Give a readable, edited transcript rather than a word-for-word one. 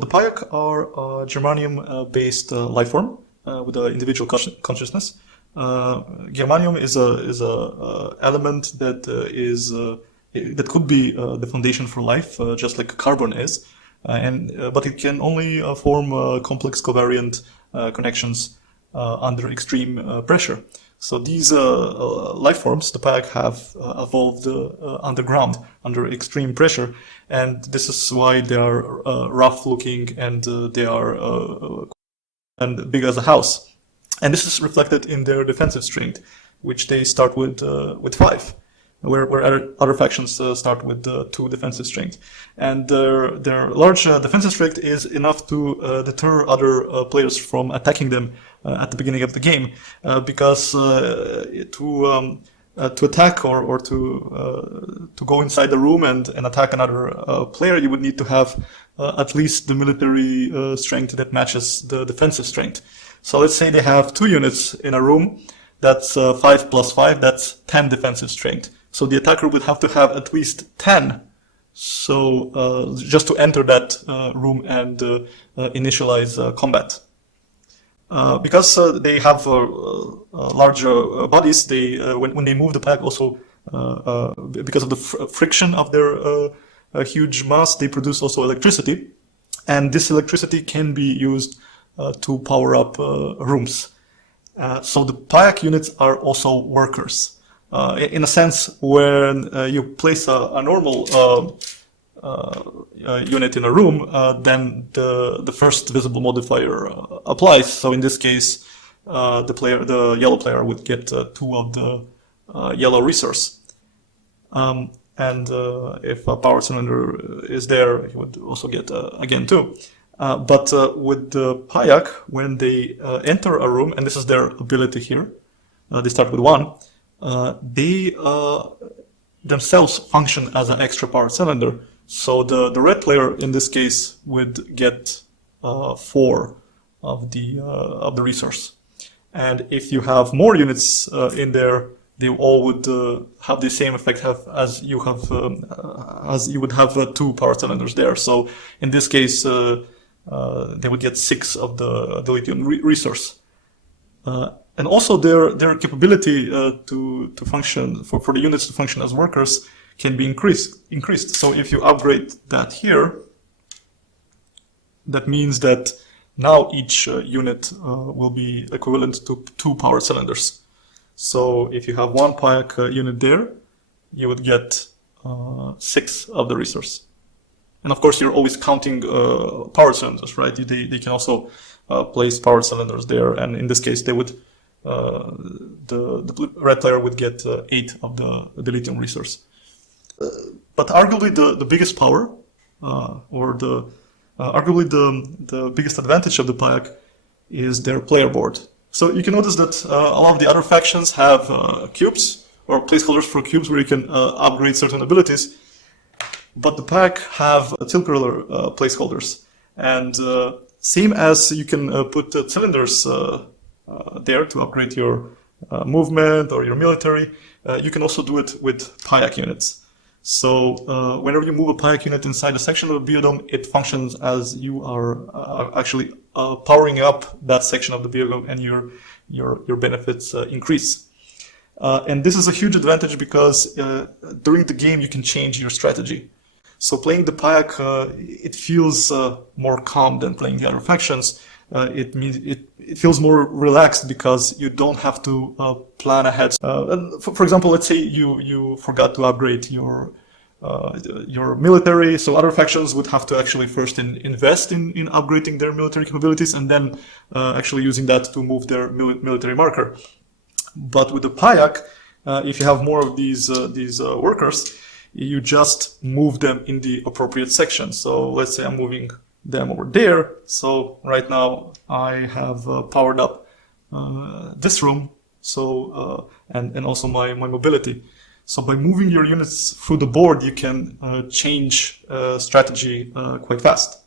The Pajak are a germanium-based life form with an individual consciousness. Germanium is a element that that could be the foundation for life, just like carbon is, but it can only form complex covariant connections under extreme pressure. So these life forms, the Pajak, have evolved underground under extreme pressure, and this is why they are rough looking, and they are and big as a house. And this is reflected in their defensive strength, which they start with 5, where other factions start with 2 defensive strength. And their large defensive strength is enough to deter other players from attacking them at the beginning of the game, because to attack or to go inside the room and attack another player, you would need to have at least the military strength that matches the defensive strength. So let's say they have 2 units in a room. That's 5 plus 5. That's 10 defensive strength. So the attacker would have to have at least 10. So just to enter that room and initialize combat. Because they have larger bodies, they when they move the Pajak, also because of the friction of their huge mass, they produce also electricity, and this electricity can be used to power up rooms. So the Pajak units are also workers. In a sense, when you place a normal unit in a room, then the first visible modifier applies. So in this case, the yellow player would get 2 of the yellow resource. And if a power cylinder is there, he would also get again 2. But with the Pajak, when they enter a room, and this is their ability here, they start with 1. They themselves function as an extra power cylinder. So the red player in this case would get 4 of the resource. And if you have more units in there, they all would have the same effect as you would have 2 power cylinders there. So in this case, they would get 6 of the lithium resource. And also their capability to function, for the units to function as workers, can be increased. So if you upgrade that here, that means that now each unit will be equivalent to 2 power cylinders. So if you have 1 Pajak unit there, you would get 6 of the resource. And of course, you're always counting power cylinders, right? They can also place power cylinders there, and in this case, they would the red player would get 8 of the lithium resource. But arguably the biggest power, or arguably the biggest advantage of the Pajak is their player board. So you can notice that a lot of the other factions have cubes or placeholders for cubes where you can upgrade certain abilities. But the Pajak have circular placeholders, and same as you can put cylinders there to upgrade your movement or your military, you can also do it with Pajak units. So whenever you move a Pajak unit inside a section of the biodome, it functions as you are actually powering up that section of the biodome, and your benefits increase. And this is a huge advantage because during the game you can change your strategy. So playing the Pajak, it feels more calm than playing the other factions. It feels more relaxed because you don't have to plan ahead. For example, let's say you forgot to upgrade your military, so other factions would have to actually first invest in upgrading their military capabilities, and then actually using that to move their military marker. But with the Pajak, if you have more of these workers, you just move them in the appropriate section. So let's say I'm moving them over there. So right now I have powered up this room, so and also my mobility. So by moving your units through the board, you can change strategy quite fast.